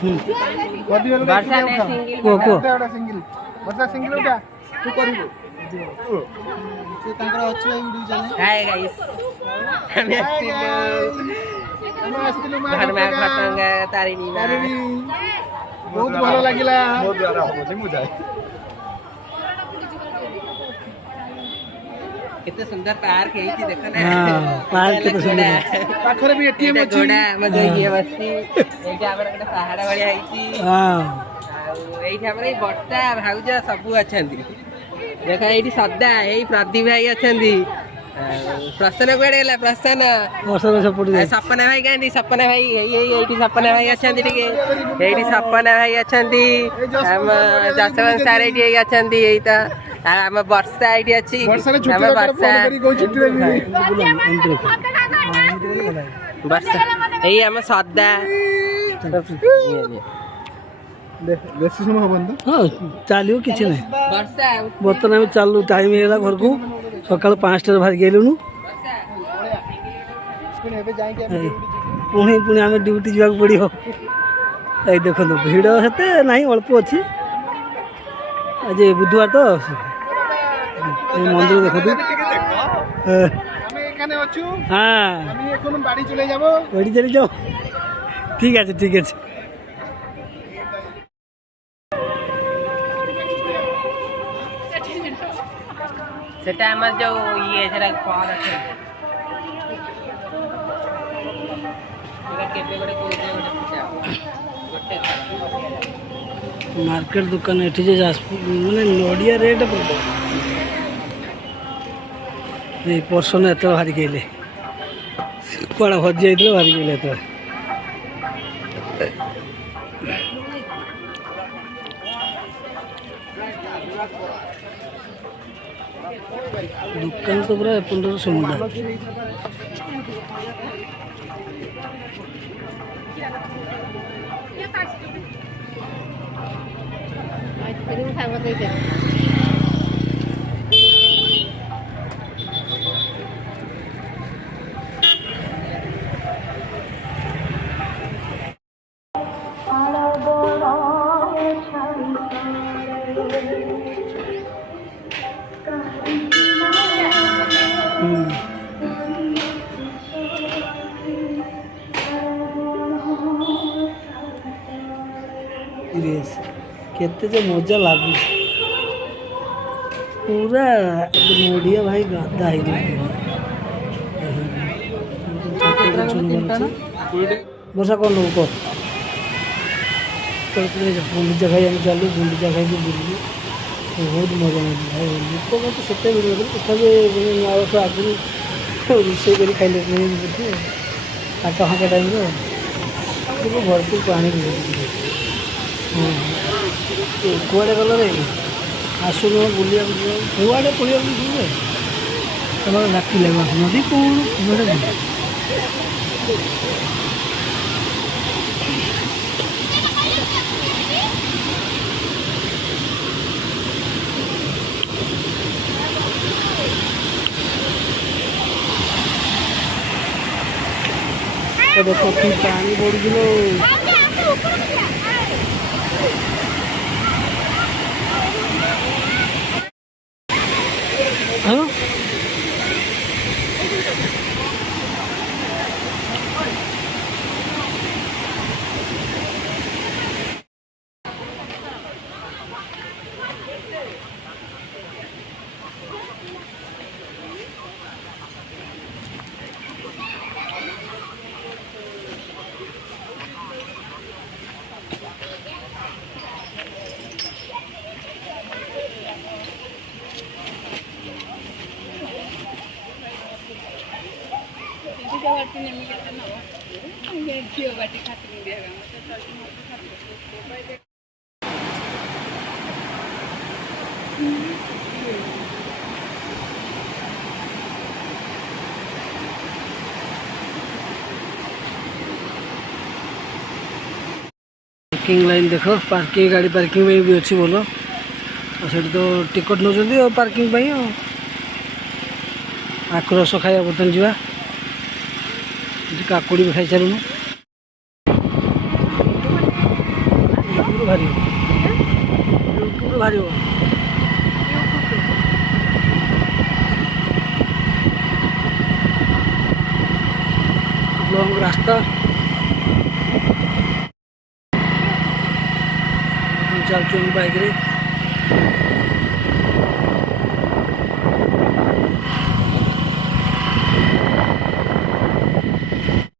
वर्षा ने सिंगल को सिंगल वर्षा सिंगल उठा तू करिवो से तांकर अछि उडी जाने हाय गाइस हम आस्तिलु घर में खतंग तारिणी बहुत भलो लागिला बहुत द्वारा हो जे मु जाय कितने सुंदर पार्क है थी देखो ना। हां पार्क कितने सुंदर पाखरे भी एटीएम अछि गोडा मजे ये बस्ती एटा हमर कटा पहाड़ वाली आईची हां एठी हमर ए बट्टा भाउज सब अछंती देखा एठी सदा एई प्रदीप भाई अछंती प्रसन्न कोडे गेला प्रसन्न सपना भाई गांधी सपना भाई एठी सपना भाई अछंती टिके एठी सपना भाई अछंती हम जसवंत सर एठी अछंती एई त हम वर्षा एठी अछि हम वर्षा वर्षा एई हम सदा बेसी समय हबन त हां चालियो किछि नै वर्षा बर्तन हम चालू टाइम हेला घर को सकाळ 5 टा बाहर गेलुनु पुणी पुणी आम ड्यूटी जाक पड़ो ये देखो भिड़ हेते ना अल्प अच्छी आज बुधवार तो मंदिर देखो हाँ बाड़ी चले जाओ ठीक है ठीक है सेटा हमर जो ये जरा कॉल আছে एटा केबे गोटे कोइ गोटे मार्केट दुकान एठी जे जासपुर माने नडिया रेट ए पर्सन एत भारी गेले कोड़ा हज जाइतले भारी गेले एत दुकान तो पूरा 1500 मुंडा केते जे मजा लागू पूरा नडिया भाई गादा है बसा कौन लोग को गुंडीचा खाई आम चलू गुंडीचा खाई बुलू बहुत मजा भाई लोक तो से तथापि 9 वर्ष आगुरी रोषे कर खाइले 8 फाँका टाइम भरपूर पानी कुआड़े गल रे आसुन बुलिया कुआड़े पड़िया तुम डाक नदी कौन देखो कि पानी बढ़ हाँ पार्किंग लाइन देख पार्किंग गाड़ी पार्किंग भी अच्छी बोल से तो टिकट नौ पार्किंग आखु रस खाया बर्तन जा काकुड़ी भी खाई सारूँ ଭାରି ୟୁଟ୍ୟୁବରୁ ବାହାରିବ ଲଙ୍ଗ ରାସ୍ତା ଚାଲୁଛୁ ବାଇକ୍ରେ